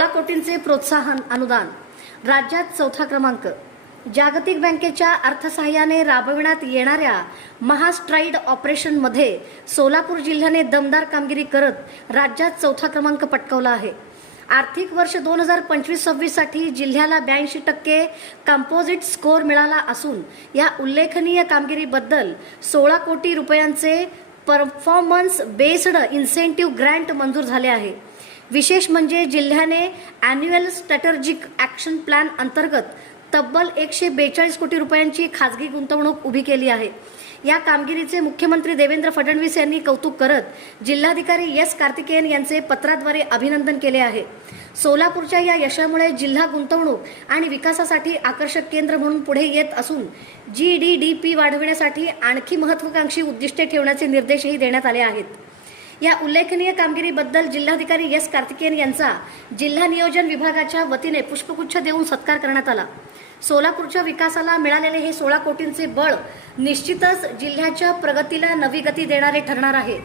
16 कोटींचे प्रोत्साहन अनुदान, राज्यात चौथा क्रमांक। जागतिक बँकेच्या अर्थसहाय्याने राबविण्यात येणाऱ्या महास्ट्राईड ऑपरेशनमध्ये सोलापूर जिल्ह्याने दमदार कामगिरी करत राज्यात चौथा क्रमांक पटकावला आहे। आर्थिक वर्ष 2025-26 साठी जिल्ह्याला 82% कंपोजिट स्कोअर मिळाला असून या उल्लेखनीय कामगिरीबद्दल 16 कोटी रुपयांचे परफॉर्मन्स बेस्ड इन्सेंटिव्ह ग्रँट मंजूर झाले आहे। विशेष म्हणजे जिल्ह्याने ॲन्युअल स्ट्रॅटेजिक ॲक्शन प्लॅन अंतर्गत तब्बल 142 कोटी रुपयांची खासगी गुंतवणूक उभी केली आहे। या कामगिरीचे मुख्यमंत्री देवेंद्र फडणवीस यांनी कौतुक करत जिल्हाधिकारी एस कार्तिकेयन यांचे पत्राद्वारे अभिनंदन केले आहे। सोलापूरच्या या यशामुळे जिल्हा गुंतवणूक आणि विकासासाठी आकर्षक केंद्र म्हणून पुढे येत असून GDP वाढविण्यासाठी आणखी महत्त्वाकांक्षी उद्दिष्टे ठेवण्याचे निर्देशही देण्यात आले आहेत। या उल्लेखनीय कामगिरीबद्दल जिल्हाधिकारी एस कार्तिकेयन यांचा जिल्हा नियोजन विभागाच्या वतीने पुष्पगुच्छ देऊन सत्कार करण्यात आला। सोलापूरच्या विकासाला मिळालेले हे 16 कोटींचे बळ निश्चितच जिल्ह्याच्या प्रगतीला नवी गती देणारे ठरणार आहे।